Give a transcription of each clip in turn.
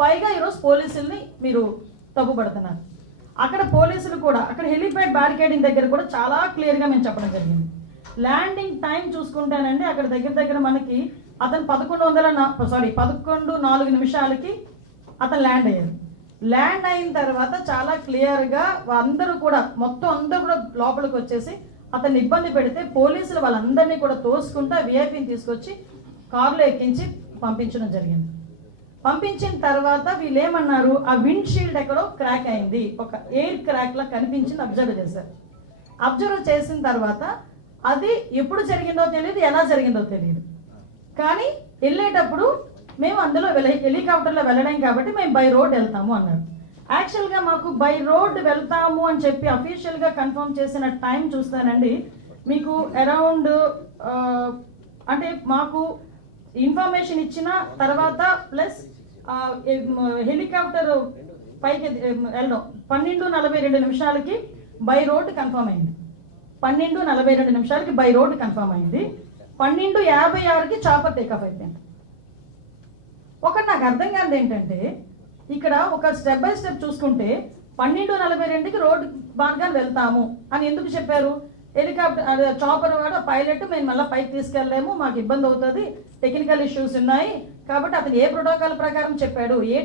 పైగా ఈరోజు పోలీసుల్ని మీరు తప్పుపడుతున్నారు. అక్కడ పోలీసులు కూడా అక్కడ హెలిప్యాడ్ బ్యారికేడింగ్ దగ్గర కూడా చాలా క్లియర్గా మేము చెప్పడం జరిగింది. ల్యాండింగ్ టైం చూసుకుంటానండి అక్కడ దగ్గర మనకి అతను 11:04 అతను ల్యాండ్ అయ్యారు. ల్యాండ్ అయిన తర్వాత చాలా క్లియర్గా అందరూ కూడా లోపలికి వచ్చేసి అతన్ని ఇబ్బంది పెడితే పోలీసులు వాళ్ళందరినీ కూడా తోసుకుంటూ విఐపీని తీసుకొచ్చి కారులో ఎక్కించి పంపించడం జరిగింది. పంపించిన తర్వాత వీళ్ళు ఏమన్నారు, ఆ విండ్ షీల్డ్ ఎక్కడో క్రాక్ అయింది, ఒక ఎయిర్ క్రాక్ లా కనిపించింది, అబ్జర్వ్ చేశారు. అబ్జర్వ్ చేసిన తర్వాత అది ఎప్పుడు జరిగిందో తెలియదు, ఎలా జరిగిందో తెలియదు. కానీ వెళ్ళేటప్పుడు మేము అందులో హెలికాప్టర్లో వెళ్ళడం కాబట్టి మేము బై రోడ్ వెళ్తాము అన్నారు. యాక్చువల్గా మాకు బై రోడ్ వెళ్తాము అని చెప్పి అఫీషియల్గా కన్ఫర్మ్ చేసిన టైం చూస్తానండి మీకు అరౌండ్ అంటే మాకు ఇన్ఫర్మేషన్ ఇచ్చిన తర్వాత ప్లస్ హెలికాప్టర్ పైకి వెళ్ళడం 12:42 బై రోడ్ కన్ఫర్మ్ అయింది. 12:42 బై రోడ్ కన్ఫర్మ్ అయింది. 12:56 చాపర్ టేకాఫ్ అయిపోయింది. ఒకటి నాకు అర్థం కాదు ఏంటంటే ఇక్కడ ఒక స్టెప్ బై స్టెప్ చూసుకుంటే 12:42 రోడ్ మార్గాన్ని వెళ్తాము అని ఎందుకు చెప్పారు? హెలికాప్టర్ చాపర్ వాడు పైలట్ మేము మళ్ళీ పైకి తీసుకెళ్ళలేము, మాకు ఇబ్బంది అవుతుంది, టెక్నికల్ ఇష్యూస్ ఉన్నాయి కాబట్టి అతను ఏ ప్రోటోకాల్ ప్రకారం చెప్పాడు, ఏ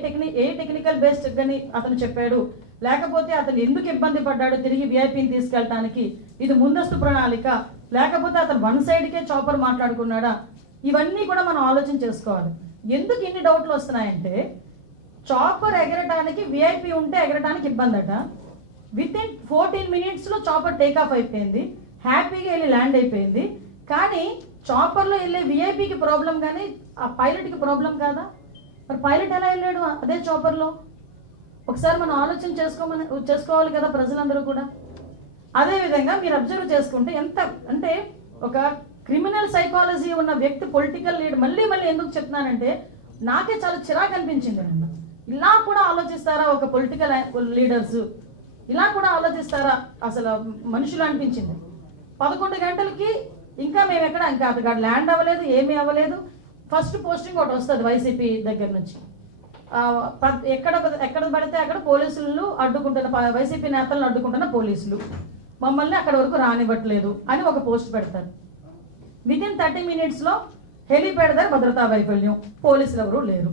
టెక్నికల్ బేస్డ్ అని అతను చెప్పాడు, లేకపోతే అతను ఎందుకు ఇబ్బంది పడ్డాడు తిరిగి విఐపీని తీసుకెళ్ళటానికి, ఇది ముందస్తు ప్రణాళిక, లేకపోతే అతను వన్ సైడ్కే చాపర్ మాట్లాడుకున్నాడా, ఇవన్నీ కూడా మనం ఆలోచన చేసుకోవాలి. ఎందుకు ఇన్ని డౌట్లు వస్తున్నాయంటే చాపర్ ఎగరటానికి విఐపీ ఉంటే ఎగరటానికి ఇబ్బంది అట. విత్-ఇన్ 14 minutesలో చాపర్ టేకాఫ్ అయిపోయింది, హ్యాపీగా వెళ్ళి ల్యాండ్ అయిపోయింది. కానీ చాపర్లో వెళ్ళే విఐపీకి ప్రాబ్లం కానీ ఆ పైలట్కి ప్రాబ్లం కాదా? మరి పైలట్ ఎలా వెళ్ళాడు అదే చాపర్లో? ఒకసారి మనం ఆలోచన చేసుకోవాలి కదా ప్రజలందరూ కూడా. అదేవిధంగా మీరు అబ్జర్వ్ చేసుకుంటే ఎంత అంటే ఒక క్రిమినల్ సైకాలజీ ఉన్న వ్యక్తి పొలిటికల్ లీడర్ మళ్ళీ ఎందుకు చెప్తున్నానంటే నాకే చాలా చిరాకు అనిపించింది. నన్ను ఇలా కూడా ఆలోచిస్తారా ఒక పొలిటికల్ లీడర్స్, ఇలా కూడా ఆలోచిస్తారా అసలు మనుషులు అనిపించింది. 11 గంటలకి ఇంకా మేము ఇంకా అతగా ల్యాండ్ అవ్వలేదు, ఏమీ అవ్వలేదు. ఫస్ట్ పోస్టింగ్ ఒకటి వస్తుంది వైసీపీ దగ్గర నుంచి, ఎక్కడ పడితే అక్కడ పోలీసులు అడ్డుకుంటున్న వైసీపీ నేతలను అడ్డుకుంటున్న పోలీసులు మమ్మల్ని అక్కడ వరకు రానివ్వట్లేదు అని ఒక పోస్ట్ పెడతారు. విత్-ఇన్ 30 minutesలో హెలిప్యాడ్ దగ్గర భద్రతా వైఫల్యం, పోలీసులు ఎవరు లేరు.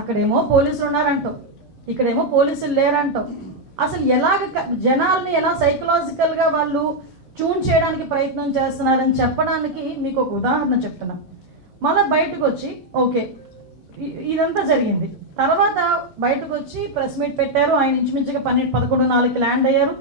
అక్కడేమో పోలీసులు ఉన్నారంటాం, ఇక్కడేమో పోలీసులు లేరంటాం. అసలు ఎలాగ జనాల్ని ఎలా సైకలాజికల్గా వాళ్ళు ట్యూన్ చేయడానికి ప్రయత్నం చేస్తున్నారని చెప్పడానికి మీకు ఒక ఉదాహరణ చెప్తున్నా. మళ్ళీ బయటకు వచ్చి ఓకే ఇదంతా జరిగింది, తర్వాత బయటకు వచ్చి ప్రెస్ మీట్ పెట్టారు. ఆయన ఇంచుమించుగా 11:04 ల్యాండ్ అయ్యారు.